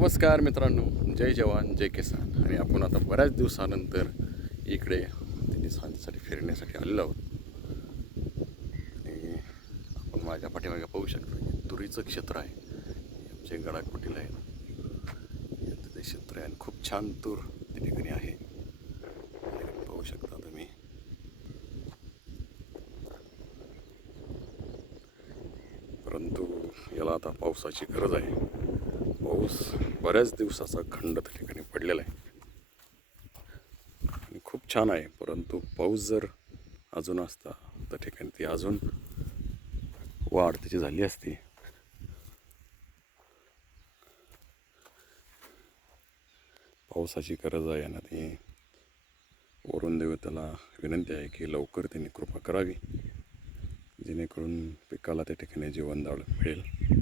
नमस्कार मित्रांनो, जय जवान जय किसान. आणि आपण आता बऱ्याच दिवसानंतर इकडे तिन्ही सांजेसाठी फिरण्यासाठी आलेलो आहोत. आणि आपण माझ्या पाठीमागे पाहू शकता की तुरीचं क्षेत्र आहे. आमचे गडाकोटीला आहे तिथे क्षेत्र आहे आणि खूप छान तूर त्या ठिकाणी आहे. पाहू शकता तुम्ही. परंतु याला आता पावसाची गरज आहे. पाऊस बऱ्याच दिवसाचा खंड त्या ठिकाणी पडलेला आहे आणि खूप छान आहे. परंतु पाऊस जर अजून असता त्या ठिकाणी ती अजून वाढ त्याची झाली असती. पावसाची गरज आहे आणि ती वरून देवताला विनंती आहे की लवकर त्यांनी कृपा करावी, जेणेकरून पिकाला त्या ठिकाणी जीवनदान मिळेल.